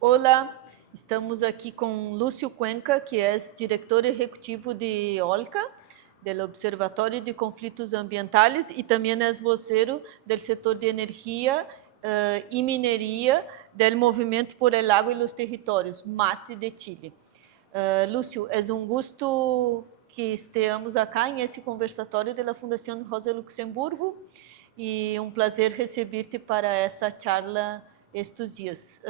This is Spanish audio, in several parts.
Olá, estamos aqui com Lúcio Cuenca, que é diretor executivo de OLCA, do Observatório de Conflitos Ambientales, e também é vocero do setor de energia e mineria do Movimento por el Agua e os Territórios, MATE de Chile. Lúcio, é gusto que estejamos aqui em esse conversatório da Fundação Rosa Luxemburgo e prazer receber-te para essa charla estes dias.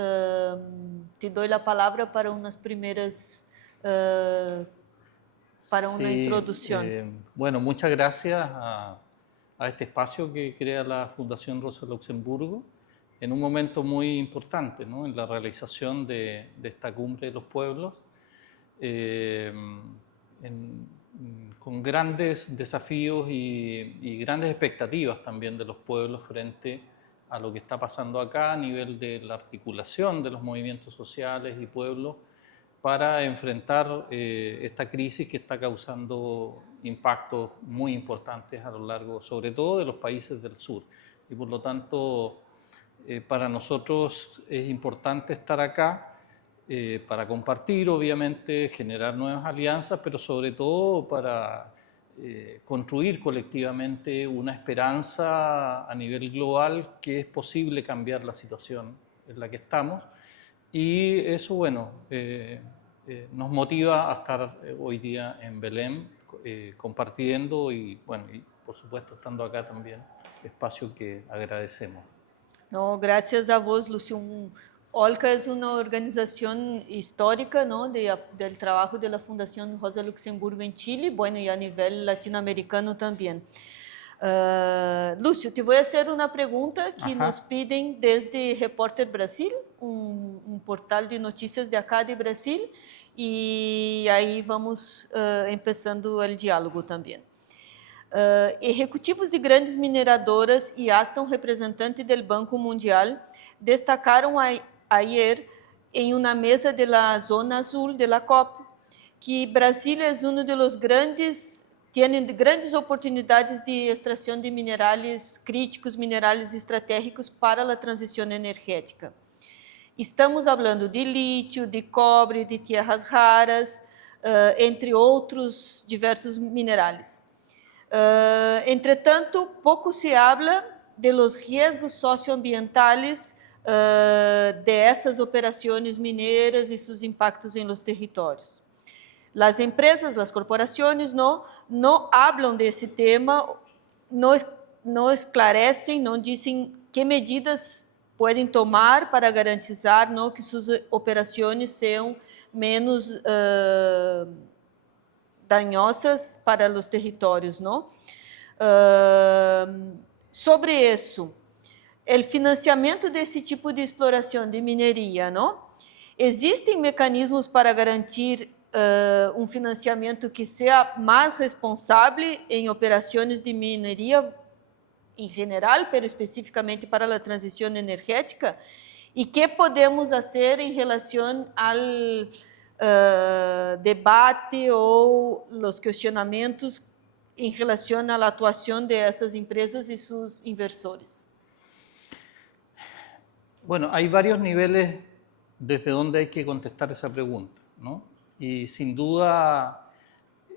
Te dou a palavra para umas primeiras, para uma introdução. Bueno, muchas gracias a este espacio que crea la Fundación Rosa Luxemburgo en un momento muy importante, ¿no? En la realización de esta cumbre de los pueblos, con grandes desafíos y grandes expectativas también de los pueblos frente a lo que está pasando acá a nivel de la articulación de los movimientos sociales y pueblos para enfrentar esta crisis que está causando impactos muy importantes a lo largo, sobre todo de los países del sur. Y por lo tanto, para nosotros es importante estar acá para compartir, obviamente, generar nuevas alianzas, pero sobre todo para construir colectivamente una esperanza a nivel global que es posible cambiar la situación en la que estamos. Y eso, bueno, nos motiva a estar hoy día en Belém compartiendo y, bueno, y por supuesto estando acá también, espacio que agradecemos. No, gracias a vos, Lúcio. OLCA é uma organização histórica, não, do trabalho da Fundação Rosa Luxemburgo em Chile, bueno, e a nível latino-americano também. Lúcio, te vou fazer uma pergunta que nos pedem desde Repórter Brasil, portal de notícias de acá de Brasil, e aí vamos começando o diálogo também. Executivos de grandes mineradoras e hasta representante do Banco Mundial destacaram ayer em uma mesa da Zona Azul da COP que Brasil é tem grandes oportunidades de extração de minerais críticos, minerais estratégicos para a transição energética. Estamos falando de lítio, de cobre, de tierras raras, entre outros diversos minerais. Entretanto, pouco se habla de los riesgos socioambientales de essas operações mineras e seus impactos em los territórios. As empresas, as corporações não hablam desse tema, não esclarecem, não dizem que medidas podem tomar para garantizar que suas operações sejam menos danosas para os territórios, não? Sobre isso, o financiamento desse tipo de exploração de mineria, não? Existem mecanismos para garantir financiamento que seja mais responsável em operações de mineria em geral, mas especificamente para a transição energética? E que podemos fazer em relação ao debate ou os questionamentos em relação à atuação dessas empresas e seus inversores? Bueno, hay varios niveles desde donde hay que contestar esa pregunta, ¿no? Y sin duda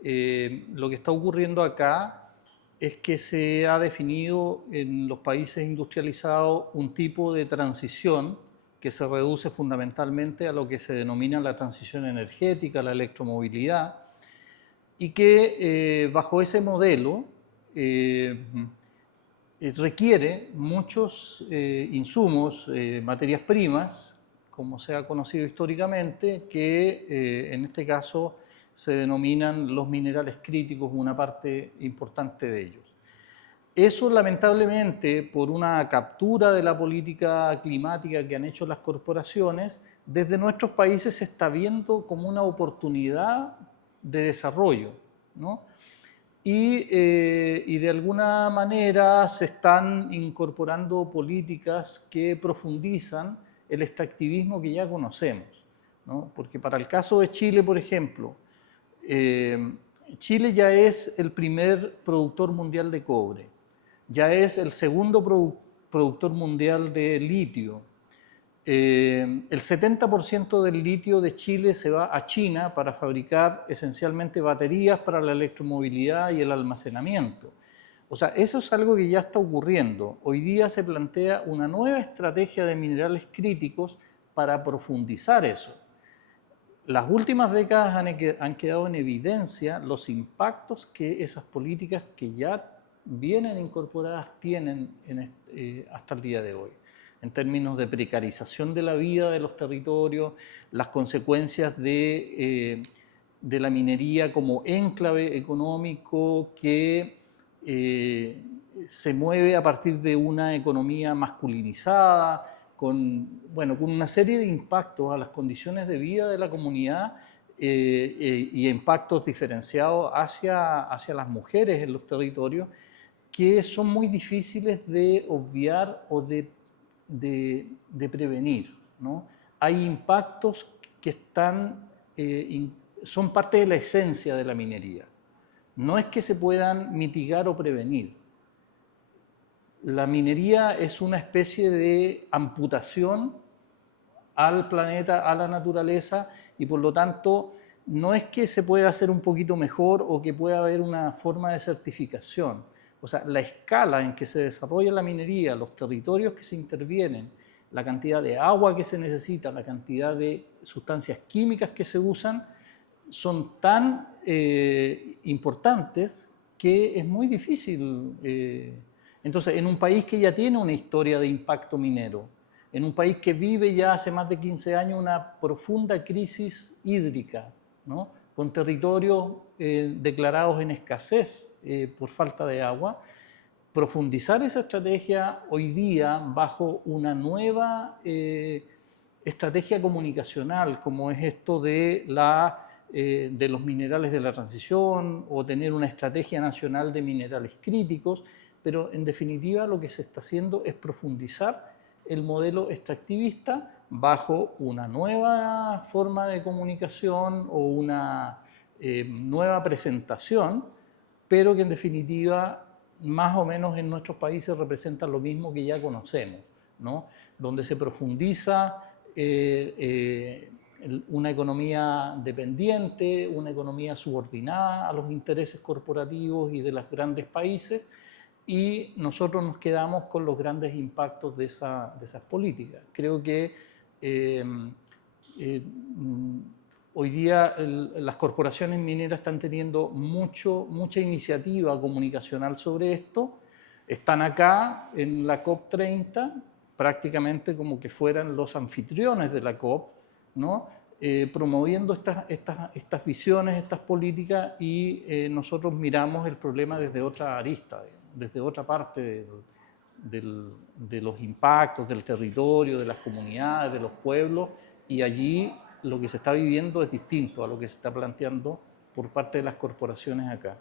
lo que está ocurriendo acá es que se ha definido en los países industrializados un tipo de transición que se reduce fundamentalmente a lo que se denomina la transición energética, la electromovilidad, y que bajo ese modelo requiere muchos insumos, materias primas, como se ha conocido históricamente, que en este caso se denominan los minerales críticos, una parte importante de ellos. Eso, lamentablemente, por una captura de la política climática que han hecho las corporaciones, desde nuestros países se está viendo como una oportunidad de desarrollo, ¿no? Y de alguna manera se están incorporando políticas que profundizan el extractivismo que ya conocemos, ¿no? Porque para el caso de Chile, por ejemplo, Chile ya es el primer productor mundial de cobre, ya es el segundo productor mundial de litio, El 70% del litio de Chile se va a China para fabricar esencialmente baterías para la electromovilidad y el almacenamiento. O sea, eso es algo que ya está ocurriendo. Hoy día se plantea una nueva estrategia de minerales críticos para profundizar eso. Las últimas décadas han quedado en evidencia los impactos que esas políticas que ya vienen incorporadas tienen hasta el día de hoy, en términos de precarización de la vida de los territorios, las consecuencias de la minería como enclave económico que se mueve a partir de una economía masculinizada, con una serie de impactos a las condiciones de vida de la comunidad y impactos diferenciados hacia las mujeres en los territorios que son muy difíciles de obviar o de prevenir, ¿no? Hay impactos que son parte de la esencia de la minería. No es que se puedan mitigar o prevenir. La minería es una especie de amputación al planeta, a la naturaleza, y por lo tanto no es que se pueda hacer un poquito mejor o que pueda haber una forma de certificación. O sea, la escala en que se desarrolla la minería, los territorios que se intervienen, la cantidad de agua que se necesita, la cantidad de sustancias químicas que se usan, son tan importantes que es muy difícil. Entonces, en un país que ya tiene una historia de impacto minero, en un país que vive ya hace más de 15 años una profunda crisis hídrica, ¿no? Con territorios declarados en escasez por falta de agua, profundizar esa estrategia hoy día bajo una nueva estrategia comunicacional, como es esto de los minerales de la transición o tener una estrategia nacional de minerales críticos, pero en definitiva lo que se está haciendo es profundizar el modelo extractivista bajo una nueva forma de comunicación o una nueva presentación, pero que en definitiva más o menos en nuestros países representa lo mismo que ya conocemos, ¿no? Donde se profundiza una economía dependiente, una economía subordinada a los intereses corporativos y de los grandes países, y nosotros nos quedamos con los grandes impactos de esas políticas. Creo que hoy día las corporaciones mineras están teniendo mucha iniciativa comunicacional sobre esto. Están acá en la COP30, prácticamente como que fueran los anfitriones de la COP, ¿no? Promoviendo estas visiones, estas políticas, y nosotros miramos el problema desde otra arista, desde otra parte de los impactos del territorio, de las comunidades, de los pueblos, y allí lo que se está viviendo es distinto a lo que se está planteando por parte de las corporaciones acá.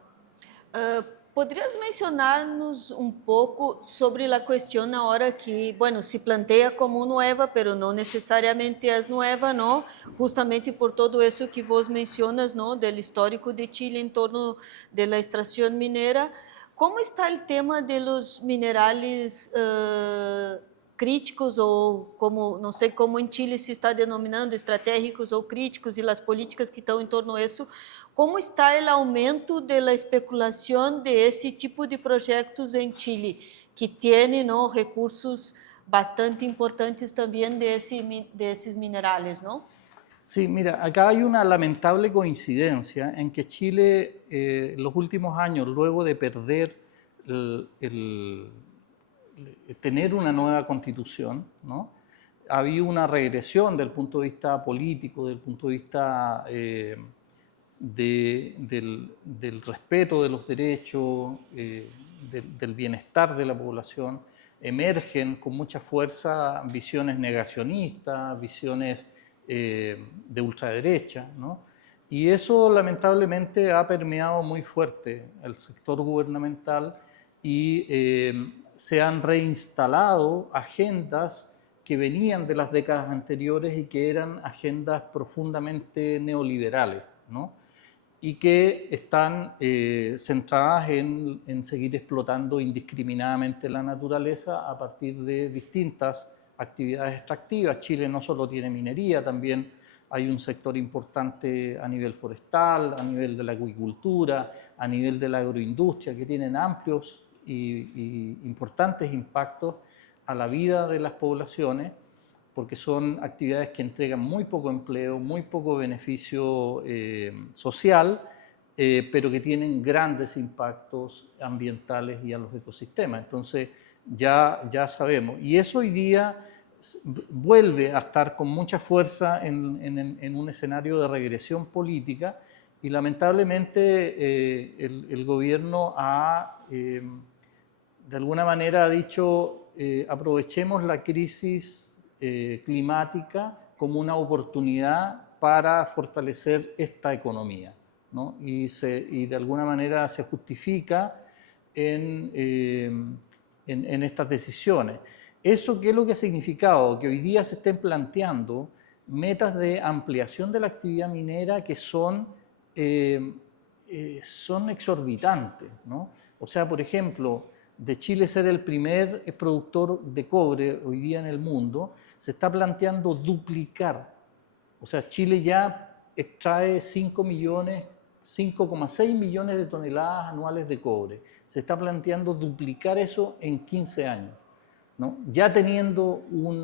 ¿Podrías mencionarnos un poco sobre la cuestión ahora que, bueno, se plantea como nueva, pero no necesariamente es nueva, ¿no? Justamente por todo eso que vos mencionas, ¿no? Del histórico de Chile en torno de la extracción minera. ¿Cómo está el tema de los minerales críticos o como, não sei como em Chile se está denominando, estratégicos ou críticos e as políticas que estão em torno disso? Como está o aumento da especulação de esse tipo de projetos em Chile, que tem, não, recursos bastante importantes também desses minerales, não? Sí, mira, acá hay una lamentable coincidencia en que Chile, en los últimos años, luego de perder tener una nueva constitución, ¿no? Ha habido una regresión desde el punto de vista político, desde el punto de vista del respeto de los derechos, del bienestar de la población. Emergen con mucha fuerza visiones negacionistas, visiones de ultraderecha, ¿no? Y eso lamentablemente ha permeado muy fuerte el sector gubernamental y se han reinstalado agendas que venían de las décadas anteriores y que eran agendas profundamente neoliberales, ¿no? Y que están centradas en seguir explotando indiscriminadamente la naturaleza a partir de distintas actividades extractivas. Chile no solo tiene minería, también hay un sector importante a nivel forestal, a nivel de la acuicultura, a nivel de la agroindustria, que tienen amplios y importantes impactos a la vida de las poblaciones, porque son actividades que entregan muy poco empleo, muy poco beneficio social, pero que tienen grandes impactos ambientales y a los ecosistemas. Entonces ya sabemos. Y eso hoy día vuelve a estar con mucha fuerza en un escenario de regresión política y lamentablemente el gobierno de alguna manera ha dicho aprovechemos la crisis climática como una oportunidad para fortalecer esta economía, ¿no? Y de alguna manera se justifica en estas decisiones. ¿Eso qué es lo que ha significado? Que hoy día se estén planteando metas de ampliación de la actividad minera que son exorbitantes, ¿no? O sea, por ejemplo, de Chile ser el primer productor de cobre hoy día en el mundo, se está planteando duplicar. O sea, Chile ya extrae 5,6 millones de toneladas anuales de cobre. Se está planteando duplicar eso en 15 años, ¿no? Ya teniendo un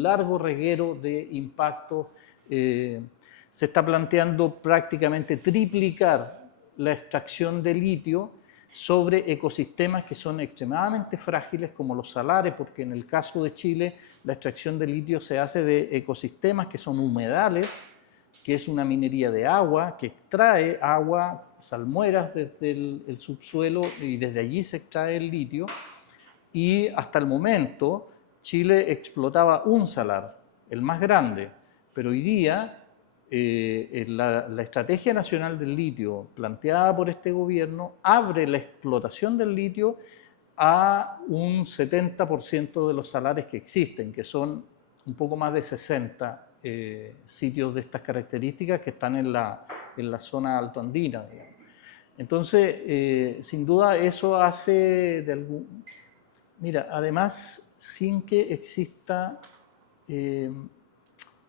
largo reguero de impactos, se está planteando prácticamente triplicar la extracción de litio sobre ecosistemas que son extremadamente frágiles como los salares, porque en el caso de Chile la extracción de litio se hace de ecosistemas que son humedales, que es una minería de agua, que extrae agua, salmueras desde el subsuelo y desde allí se extrae el litio. Y hasta el momento Chile explotaba un salar, el más grande, pero hoy día la Estrategia Nacional del Litio planteada por este gobierno abre la explotación del litio a un 70% de los salares que existen, que son un poco más de 60 sitios de estas características que están en la zona altoandina, digamos. Entonces, sin duda eso hace Mira, además, sin que exista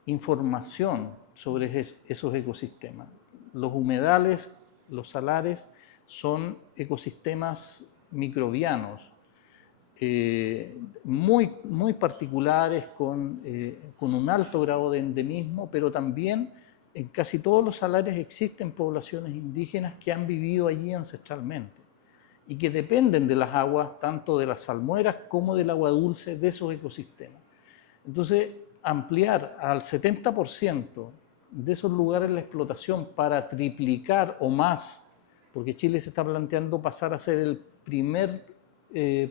información sobre esos ecosistemas. Los humedales, los salares, son ecosistemas microbianos, muy particulares, con un alto grado de endemismo, pero también en casi todos los salares existen poblaciones indígenas que han vivido allí ancestralmente y que dependen de las aguas, tanto de las salmueras como del agua dulce de esos ecosistemas. Entonces, ampliar al 70% de esos lugares la explotación para triplicar o más, porque Chile se está planteando pasar a ser el primer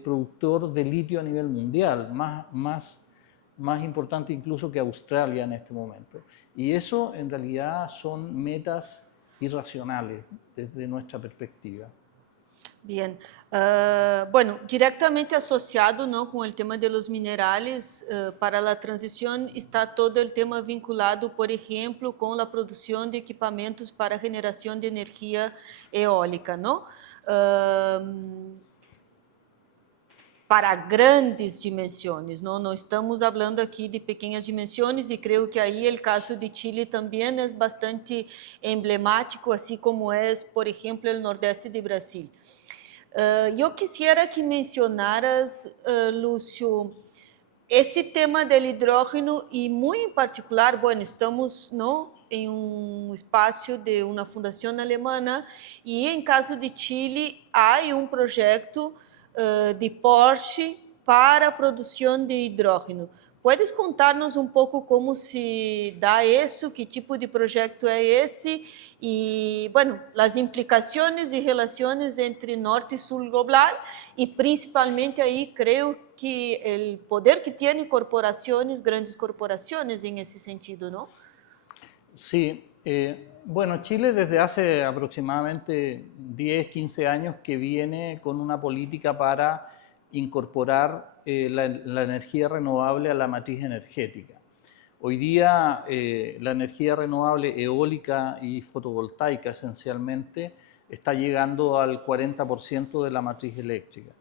productor de litio a nivel mundial, más importante incluso que Australia en este momento. Y eso en realidad son metas irracionales desde nuestra perspectiva. Bien, bueno, directamente asociado, ¿no?, con el tema de los minerales, para la transición está todo el tema vinculado, por ejemplo, con la producción de equipamientos para generación de energía eólica, ¿no? Para grandes dimensões, não estamos falando aqui de pequenas dimensões, e creio que aí o caso de Chile também é bastante emblemático, assim como é, por exemplo, o Nordeste de Brasil. Eu quisiera que mencionaras, Lúcio, esse tema do hidrógeno e, muito em particular, bueno, estamos, não, em um espaço de uma fundação alemã e, em caso de Chile, há um projeto de Porsche para a produção de hidrógeno. Puedes contar-nos um pouco como se dá isso, que tipo de projeto é esse e, bueno, as implicações e relações entre norte e sul global e, principalmente, aí creio que o poder que têm corporações, grandes corporações, em esse sentido, não? Sí, bueno, Chile desde hace aproximadamente 10, 15 años que viene con una política para incorporar la energía renovable a la matriz energética. Hoy día la energía renovable eólica y fotovoltaica esencialmente está llegando al 40% de la matriz eléctrica.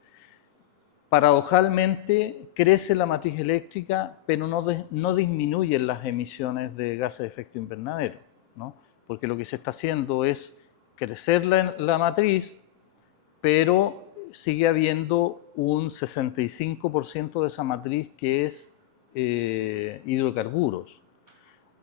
paradojalmente crece la matriz eléctrica, pero no disminuyen las emisiones de gases de efecto invernadero, ¿no? Porque lo que se está haciendo es crecer la matriz, pero sigue habiendo un 65% de esa matriz que es hidrocarburos.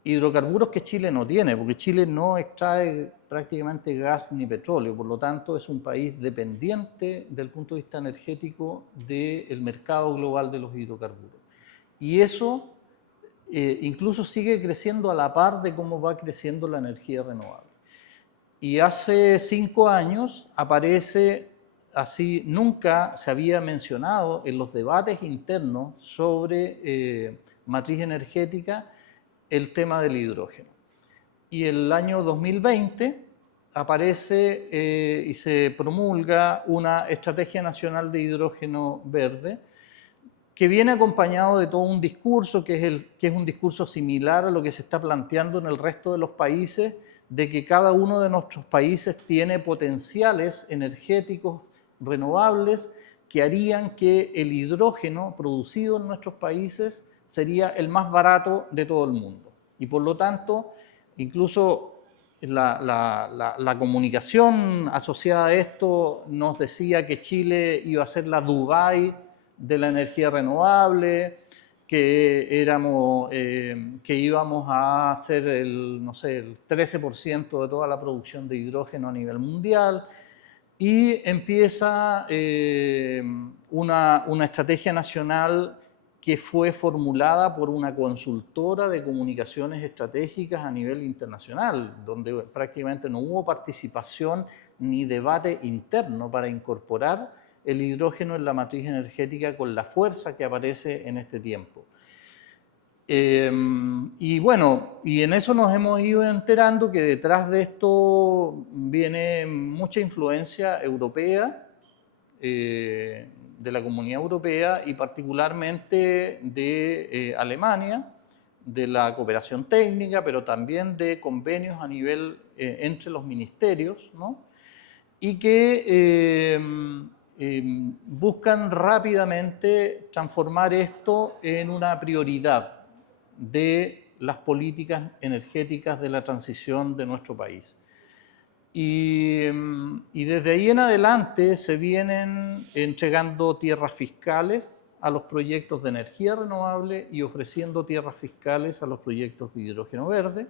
Hidrocarburos que Chile no tiene, porque Chile no extrae prácticamente gas ni petróleo, por lo tanto es un país dependiente del punto de vista energético del mercado global de los hidrocarburos. Y eso incluso sigue creciendo a la par de cómo va creciendo la energía renovable. Y hace 5 años aparece, así nunca se había mencionado en los debates internos sobre matriz energética, el tema del hidrógeno. Y el año 2020 aparece y se promulga una Estrategia Nacional de Hidrógeno Verde, que viene acompañado de todo un discurso que es un discurso similar a lo que se está planteando en el resto de los países, de que cada uno de nuestros países tiene potenciales energéticos renovables que harían que el hidrógeno producido en nuestros países sería el más barato de todo el mundo. Y por lo tanto, incluso la comunicación asociada a esto nos decía que Chile iba a ser la Dubái de la energía renovable, que íbamos a hacer el 13% de toda la producción de hidrógeno a nivel mundial, y empieza una estrategia nacional que fue formulada por una consultora de comunicaciones estratégicas a nivel internacional, donde prácticamente no hubo participación ni debate interno para incorporar el hidrógeno en la matriz energética con la fuerza que aparece en este tiempo. Y bueno, y en eso nos hemos ido enterando que detrás de esto viene mucha influencia europea, de la Comunidad Europea y particularmente de Alemania, de la cooperación técnica, pero también de convenios a nivel entre los ministerios, ¿no? Y que buscan rápidamente transformar esto en una prioridad de las políticas energéticas de la transición de nuestro país. Y desde ahí en adelante se vienen entregando tierras fiscales a los proyectos de energía renovable y ofreciendo tierras fiscales a los proyectos de hidrógeno verde.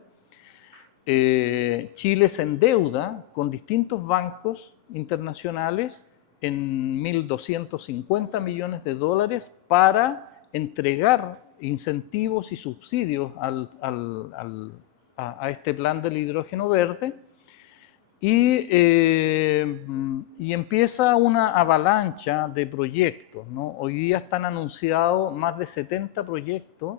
Chile se endeuda con distintos bancos internacionales en 1.250 millones de dólares para entregar incentivos y subsidios a este plan del hidrógeno verde. Y empieza una avalancha de proyectos, ¿no? Hoy día están anunciados más de 70 proyectos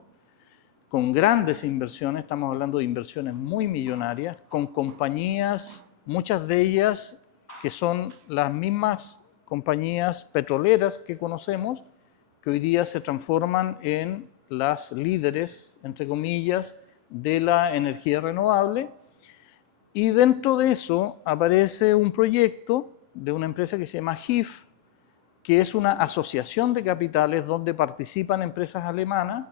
con grandes inversiones, estamos hablando de inversiones muy millonarias, con compañías, muchas de ellas que son las mismas compañías petroleras que conocemos, que hoy día se transforman en las líderes, entre comillas, de la energía renovable. Y dentro de eso aparece un proyecto de una empresa que se llama HIF, que es una asociación de capitales donde participan empresas alemanas,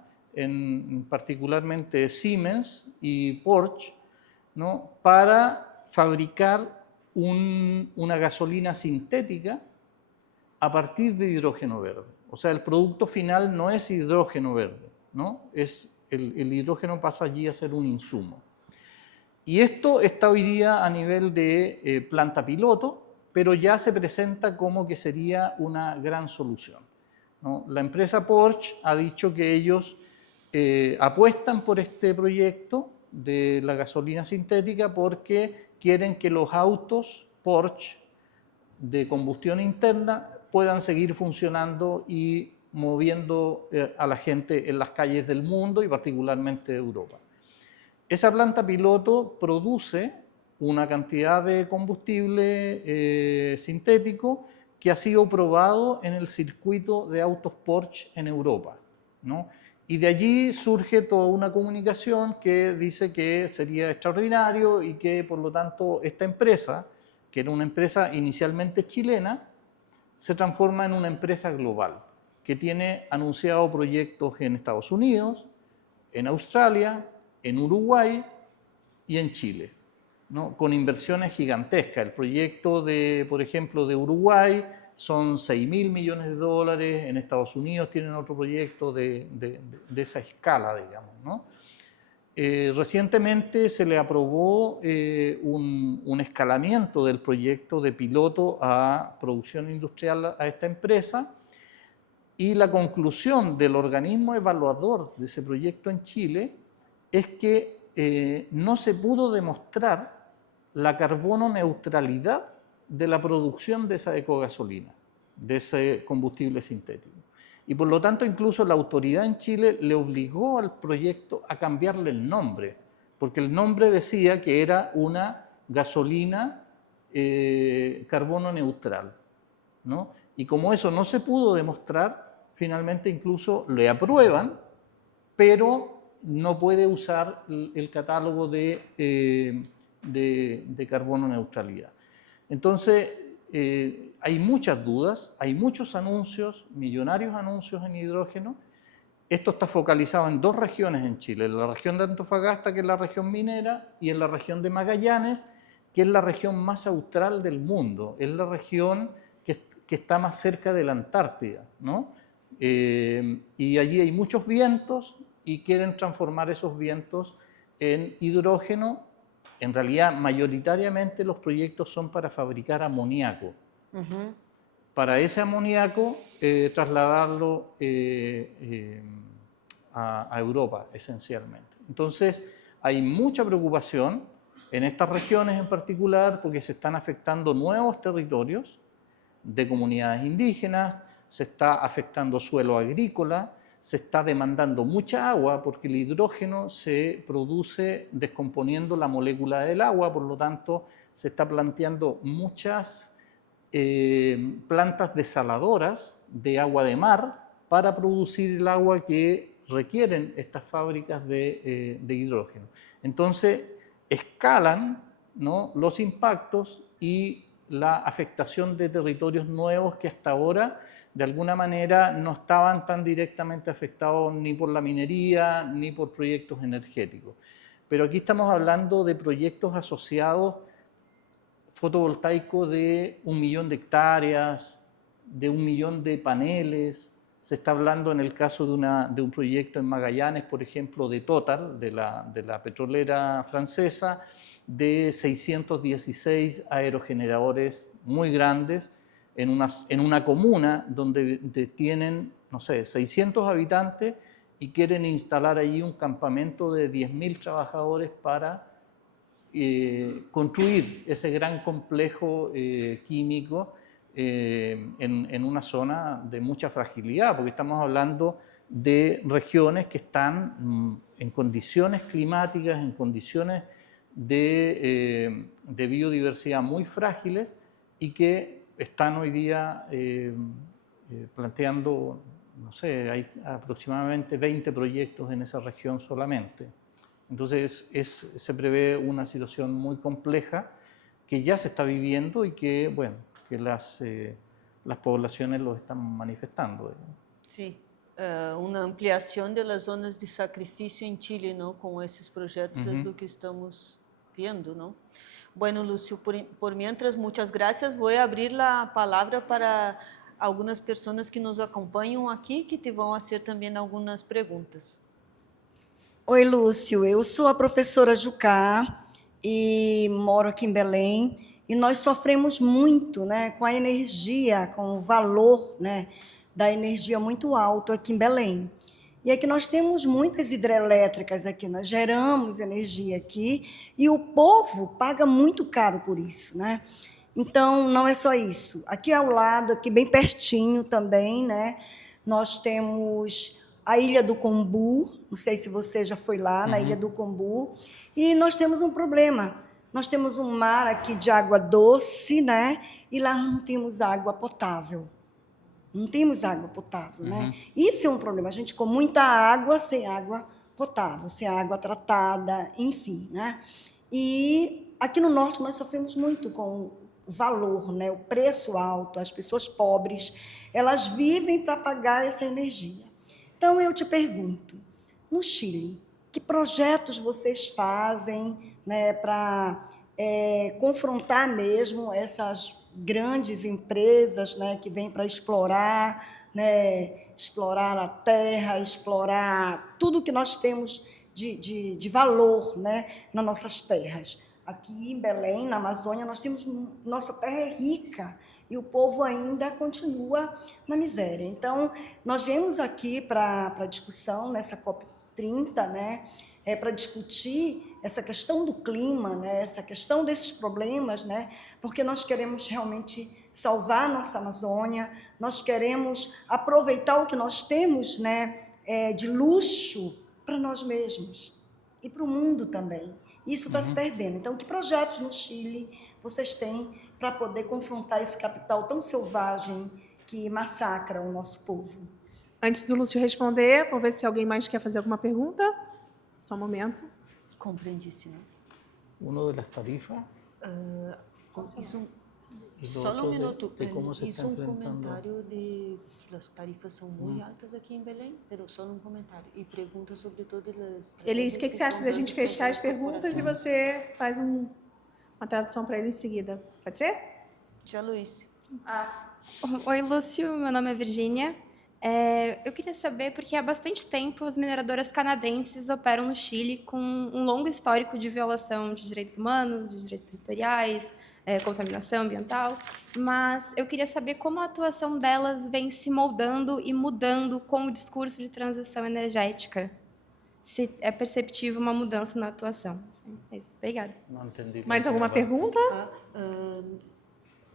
particularmente Siemens y Porsche, ¿no? Para fabricar una gasolina sintética a partir de hidrógeno verde. O sea, el producto final no es hidrógeno verde, ¿no? El hidrógeno pasa allí a ser un insumo. Y esto está hoy día a nivel de planta piloto, pero ya se presenta como que sería una gran solución, ¿no? La empresa Porsche ha dicho que ellos apuestan por este proyecto de la gasolina sintética porque quieren que los autos Porsche de combustión interna puedan seguir funcionando y moviendo a la gente en las calles del mundo y particularmente de Europa. Esa planta piloto produce una cantidad de combustible sintético que ha sido probado en el circuito de autos Porsche en Europa, ¿no? Y de allí surge toda una comunicación que dice que sería extraordinario y que, por lo tanto, esta empresa, que era una empresa inicialmente chilena, se transforma en una empresa global. que tiene anunciado proyectos en Estados Unidos, en Australia, en Uruguay y en Chile, ¿no? Con inversiones gigantescas. El proyecto, por ejemplo, de Uruguay son $6.000 millones, en Estados Unidos tienen otro proyecto de esa escala, digamos, ¿no? Recientemente se le aprobó un escalamiento del proyecto de piloto a producción industrial a esta empresa, y la conclusión del organismo evaluador de ese proyecto en Chile es que no se pudo demostrar la carbono neutralidad de la producción de esa ecogasolina, de ese combustible sintético. Y por lo tanto, incluso la autoridad en Chile le obligó al proyecto a cambiarle el nombre, porque el nombre decía que era una gasolina carbono neutral, ¿no? Y como eso no se pudo demostrar, finalmente incluso le aprueban, pero no puede usar el catálogo de carbono neutralidad. Entonces, hay muchas dudas, hay muchos anuncios, millonarios anuncios en hidrógeno. Esto está focalizado en 2 regiones en Chile, en la región de Antofagasta, que es la región minera, y en la región de Magallanes, que es la región más austral del mundo, es la región que está más cerca de la Antártida, ¿no? Y allí hay muchos vientos y quieren transformar esos vientos en hidrógeno. En realidad, mayoritariamente los proyectos son para fabricar amoníaco. Para ese amoníaco, trasladarlo a Europa, esencialmente. Entonces, hay mucha preocupación en estas regiones en particular porque se están afectando nuevos territorios de comunidades indígenas, se está afectando suelo agrícola, se está demandando mucha agua porque el hidrógeno se produce descomponiendo la molécula del agua, por lo tanto se está planteando muchas plantas desaladoras de agua de mar para producir el agua que requieren estas fábricas de hidrógeno. Entonces escalan, ¿no?, los impactos y la afectación de territorios nuevos que hasta ahora de alguna manera no estaban tan directamente afectados ni por la minería ni por proyectos energéticos. Pero aquí estamos hablando de proyectos asociados fotovoltaicos de 1 millón de hectáreas, de 1 millón de paneles. Se está hablando en el caso de un proyecto en Magallanes, por ejemplo, de Total, de la petrolera francesa, de 616 aerogeneradores muy grandes en una comuna donde tienen, no sé, 600 habitantes y quieren instalar allí un campamento de 10.000 trabajadores para construir ese gran complejo químico en una zona de mucha fragilidad, porque estamos hablando de regiones que están en condiciones climáticas, en condiciones de biodiversidad muy frágiles y que están hoy día planteando, no sé, hay aproximadamente 20 proyectos en esa región solamente. Entonces se prevé una situación muy compleja que ya se está viviendo y que, bueno, que las poblaciones lo están manifestando. Sí, una ampliación de las zonas de sacrificio en Chile, ¿no? Con esos proyectos es lo que estamos viendo, ¿no? Bueno, Lúcio, por mientras, muchas gracias. Voy a abrir la palabra para algunas personas que nos acompanham aqui, que te vão fazer também algumas perguntas. Oi, Lúcio, eu sou a professora Jucá e moro aqui em Belém, e nós sofremos muito, né, com a energia, com o valor, né, da energia muito alto aqui em Belém. E aqui nós temos muitas hidrelétricas aqui, nós geramos energia aqui e o povo paga muito caro por isso, né? Então, não é só isso. Aqui ao lado, aqui bem pertinho também, né, nós temos a Ilha do Combu, não sei se você já foi lá, na Ilha do Combu, e nós temos um problema. Nós temos um mar aqui de água doce, né, e lá não temos água potável. Não temos água potável, né? Isso é um problema. A gente com muita água, sem água potável, sem água tratada, enfim, né? E aqui no norte nós sofremos muito com valor, né, o preço alto, as pessoas pobres, elas vivem para pagar essa energia. Então, eu te pergunto, no Chile, que projetos vocês fazem, né, para confrontar mesmo essas grandes empresas, né, que vêm para explorar, né, explorar a terra, explorar tudo que nós temos de valor, né, nas nossas terras. Aqui em Belém, na Amazônia, nós temos, nossa terra é rica e o povo ainda continua na miséria. Então, nós viemos aqui para discussão nessa COP30, né, para discutir essa questão do clima, né, essa questão desses problemas, né, porque nós queremos realmente salvar a nossa Amazônia, nós queremos aproveitar o que nós temos, né, de luxo para nós mesmos e para o mundo também. Isso está se perdendo. Então, que projetos no Chile vocês têm para poder confrontar esse capital tão selvagem que massacra o nosso povo? Antes do Lúcio responder, vou ver se alguém mais quer fazer alguma pergunta. Só um momento. Comprendiste, ¿no? Uno de las tarifas. Solo un minuto. De cómo se está Hizo un enfrentando. comentario de que las tarifas son muy altas aquí en Belén, pero solo un comentario. Y pregunta sobre todo de las... Elis, o que você acha da gente fechar as perguntas e você faz uma tradução para ele em seguida? Pode ser? Já lo hice. Oi, Lúcio. Meu nome é Virgínia. Eu queria saber, porque há bastante tempo as mineradoras canadenses operam no Chile com um longo histórico de violação de direitos humanos, de direitos territoriais, contaminação ambiental, mas eu queria saber como a atuação delas vem se moldando e mudando com o discurso de transição energética. Se é perceptível uma mudança na atuação. É isso. Obrigada. No entendí. Mais alguma pergunta?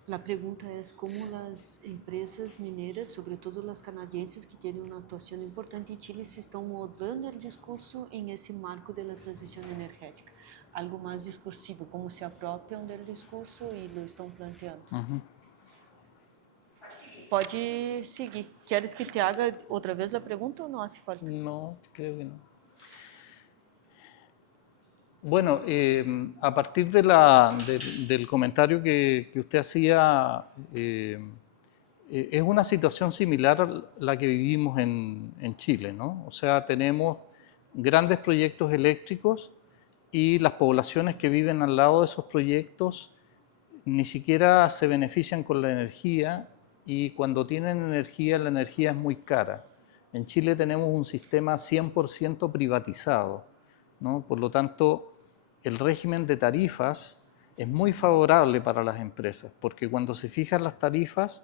La pregunta es cómo las empresas mineras, sobre todo las canadienses, que tienen una actuación importante en Chile, se están moldando el discurso en ese marco de la transición energética. Algo más discursivo, cómo se apropian del discurso y lo están planteando. Pode seguir. ¿Quieres que te haga otra vez la pregunta o no hace falta? No, creo que no. Bueno, a partir del comentario que usted hacía, es una situación similar a la que vivimos en Chile, ¿no? O sea, tenemos grandes proyectos eléctricos y las poblaciones que viven al lado de esos proyectos ni siquiera se benefician con la energía, y cuando tienen energía, la energía es muy cara. En Chile tenemos un sistema 100% privatizado, ¿no? Por lo tanto, el régimen de tarifas es muy favorable para las empresas, porque cuando se fijan las tarifas,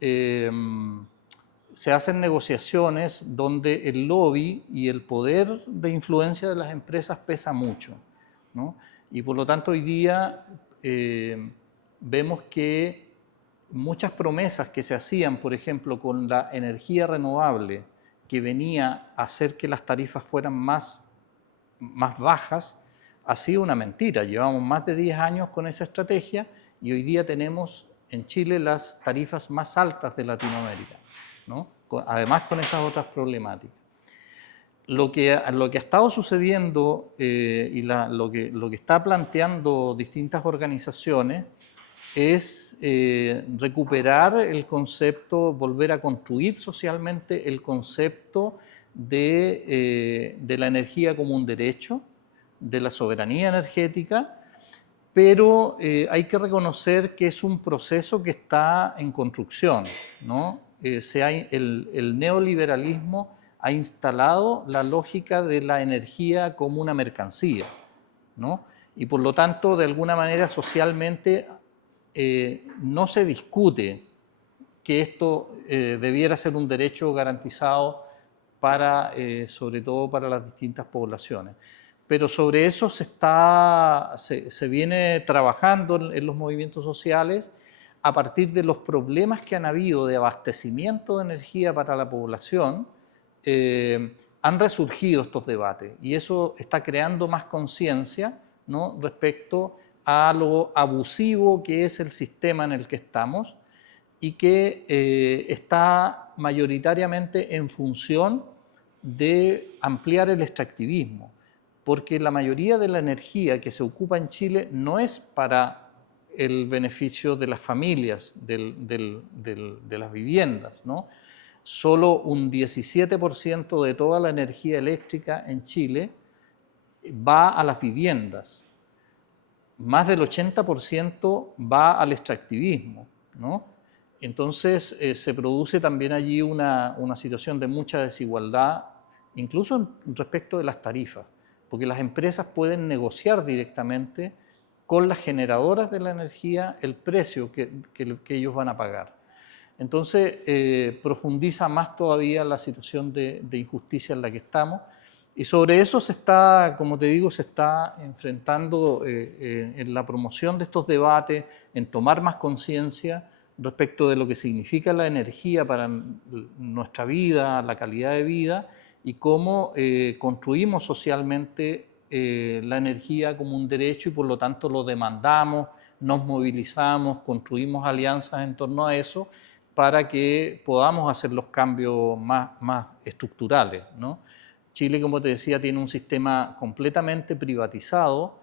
se hacen negociaciones donde el lobby y el poder de influencia de las empresas pesa mucho, ¿no? Y por lo tanto hoy día vemos que muchas promesas que se hacían, por ejemplo, con la energía renovable, que venía a hacer que las tarifas fueran más bajas, ha sido una mentira. Llevamos más de 10 años con esa estrategia y hoy día tenemos en Chile las tarifas más altas de Latinoamérica, ¿no? Además con esas otras problemáticas. Lo que ha estado sucediendo y lo que está planteando distintas organizaciones es recuperar el concepto, volver a construir socialmente el concepto de la energía como un derecho, de la soberanía energética, pero hay que reconocer que es un proceso que está en construcción, ¿no? El neoliberalismo ha instalado la lógica de la energía como una mercancía, ¿no? Y por lo tanto, de alguna manera, socialmente no se discute que esto debiera ser un derecho garantizado sobre todo para las distintas poblaciones. Pero sobre eso se viene trabajando en los movimientos sociales a partir de los problemas que han habido de abastecimiento de energía para la población. Han resurgido estos debates y eso está creando más conciencia, ¿no?, respecto a lo abusivo que es el sistema en el que estamos y que está mayoritariamente en función de ampliar el extractivismo, porque la mayoría de la energía que se ocupa en Chile no es para el beneficio de las familias, de las viviendas, ¿no? Solo un 17% de toda la energía eléctrica en Chile va a las viviendas. Más del 80% va al extractivismo, ¿no? Entonces se produce también allí una situación de mucha desigualdad, incluso respecto de las tarifas, porque las empresas pueden negociar directamente con las generadoras de la energía el precio que ellos van a pagar. Entonces profundiza más todavía la situación de injusticia en la que estamos, y sobre eso se está, como te digo, se está enfrentando en la promoción de estos debates, en tomar más conciencia respecto de lo que significa la energía para nuestra vida, la calidad de vida, y cómo construimos socialmente la energía como un derecho y por lo tanto lo demandamos, nos movilizamos, construimos alianzas en torno a eso para que podamos hacer los cambios más estructurales, ¿no? Chile, como te decía, tiene un sistema completamente privatizado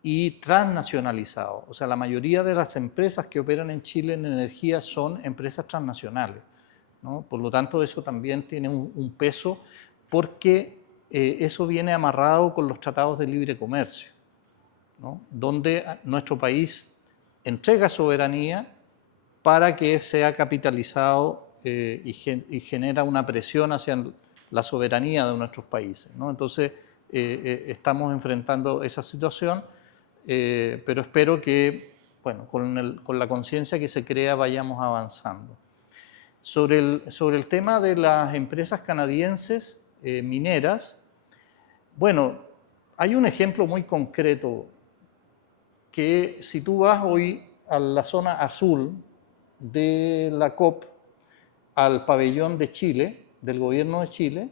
y transnacionalizado. O sea, la mayoría de las empresas que operan en Chile en energía son empresas transnacionales, ¿no? Por lo tanto, eso también tiene un peso porque eso viene amarrado con los tratados de libre comercio, ¿no? Donde nuestro país entrega soberanía para que sea capitalizado y genera una presión hacia la soberanía de nuestros países, ¿no? Entonces, estamos enfrentando esa situación, pero espero que, bueno, con la conciencia que se crea vayamos avanzando. Sobre el tema de las empresas canadienses mineras, bueno, hay un ejemplo muy concreto que si tú vas hoy a la zona azul de la COP, al pabellón de Chile, del gobierno de Chile,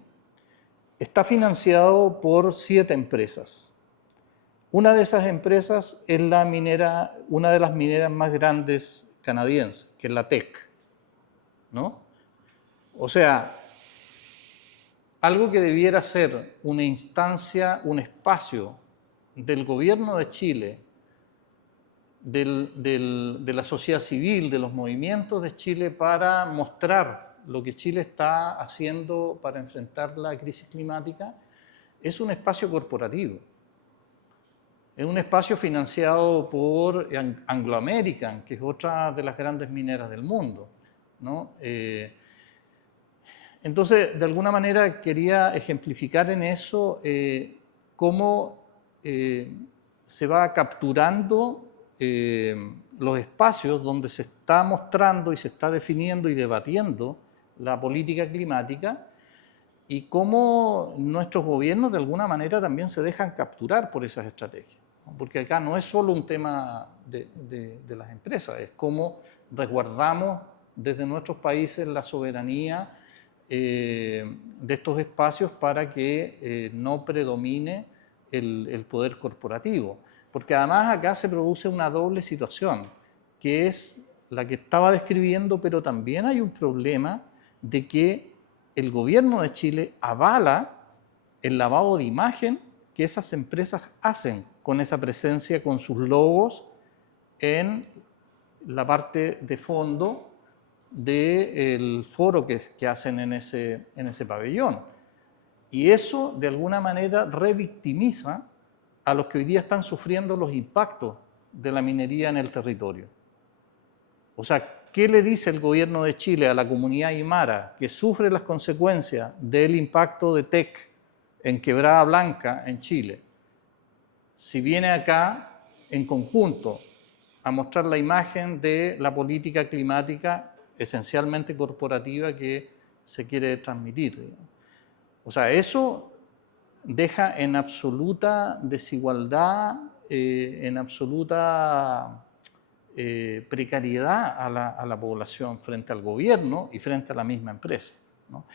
está financiado por 7 empresas. Una de esas empresas es una de las mineras más grandes canadienses, que es la Teck, ¿no? O sea, algo que debiera ser una instancia, un espacio del gobierno de Chile, de la sociedad civil, de los movimientos de Chile para mostrar lo que Chile está haciendo para enfrentar la crisis climática, es un espacio corporativo. Es un espacio financiado por Anglo American, que es otra de las grandes mineras del mundo, ¿no? Entonces, de alguna manera quería ejemplificar en eso cómo se va capturando los espacios donde se está mostrando y se está definiendo y debatiendo la política climática y cómo nuestros gobiernos de alguna manera también se dejan capturar por esas estrategias, ¿no? Porque acá no es solo un tema de las empresas, es cómo resguardamos desde nuestros países la soberanía de estos espacios para que no predomine el poder corporativo. Porque además acá se produce una doble situación, que es la que estaba describiendo, pero también hay un problema de que el gobierno de Chile avala el lavado de imagen que esas empresas hacen con esa presencia, con sus logos en la parte de fondo del foro que hacen en ese pabellón. Y eso, de alguna manera, revictimiza a los que hoy día están sufriendo los impactos de la minería en el territorio. O sea, ¿qué le dice el gobierno de Chile a la comunidad aymara que sufre las consecuencias del impacto de Teck en Quebrada Blanca, en Chile? Si viene acá en conjunto a mostrar la imagen de la política climática esencialmente corporativa que se quiere transmitir. O sea, eso deja en absoluta desigualdad, en absoluta precariedad a la población frente al gobierno y frente a la misma empresa, ¿no?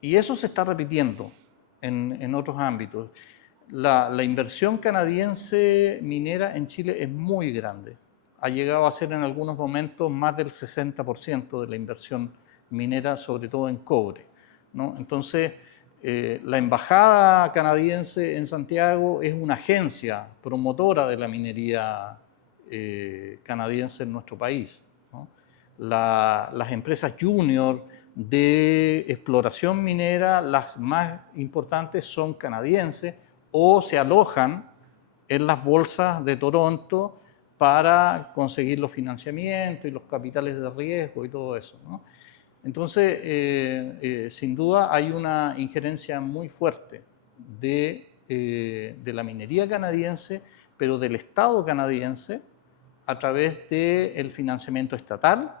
Y eso se está repitiendo en otros ámbitos. La inversión canadiense minera en Chile es muy grande. Ha llegado a ser en algunos momentos más del 60% de la inversión minera, sobre todo en cobre, ¿no? Entonces, la embajada canadiense en Santiago es una agencia promotora de la minería canadiense en nuestro país, ¿no? Las empresas junior de exploración minera, las más importantes son canadienses o se alojan en las bolsas de Toronto para conseguir los financiamientos y los capitales de riesgo y todo eso, ¿no? Entonces, sin duda hay una injerencia muy fuerte de la minería canadiense, pero del Estado canadiense, a través del financiamiento estatal,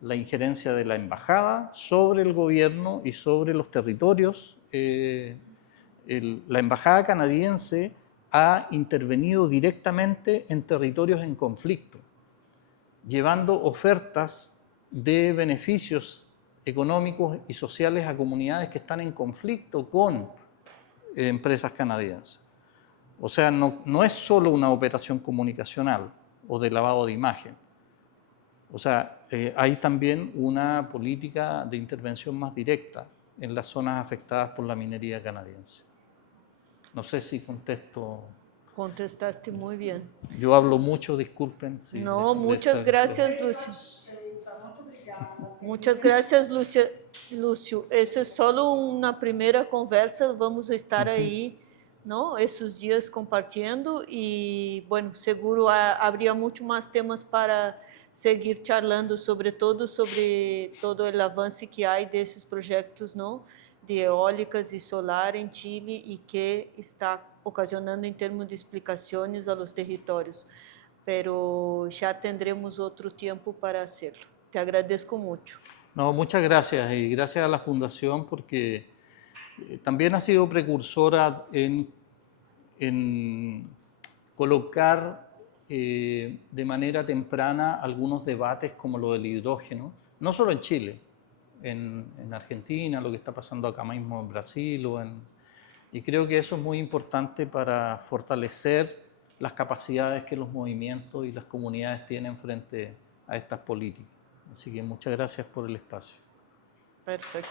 la injerencia de la embajada sobre el gobierno y sobre los territorios. La embajada canadiense ha intervenido directamente en territorios en conflicto, llevando ofertas de beneficios económicos y sociales a comunidades que están en conflicto con empresas canadienses. O sea, no es solo una operación comunicacional o de lavado de imagen. O sea, hay también una política de intervención más directa en las zonas afectadas por la minería canadiense. No sé si contesto. Contestaste muy bien. Yo hablo mucho, disculpen. Si No, muchas gracias, Lúcio. Muchas gracias, Lúcio. Essa é só uma primeira conversa. Vamos estar aí, não, esses dias compartilhando e, bueno, seguro haveria muito mais temas para seguir charlando sobre todo o avanço que há desses projetos, não, de eólicas e solar em Chile e que está ocasionando em termos de explicações a los territórios. Pero já tendremos outro tempo para hacerlo. Te agradezco mucho. No, muchas gracias y gracias a la Fundación porque también ha sido precursora en colocar de manera temprana algunos debates como lo del hidrógeno, no solo en Chile, en Argentina, lo que está pasando acá mismo en Brasil, y creo que eso es muy importante para fortalecer las capacidades que los movimientos y las comunidades tienen frente a estas políticas. Así que muchas gracias por el espacio. Perfecto.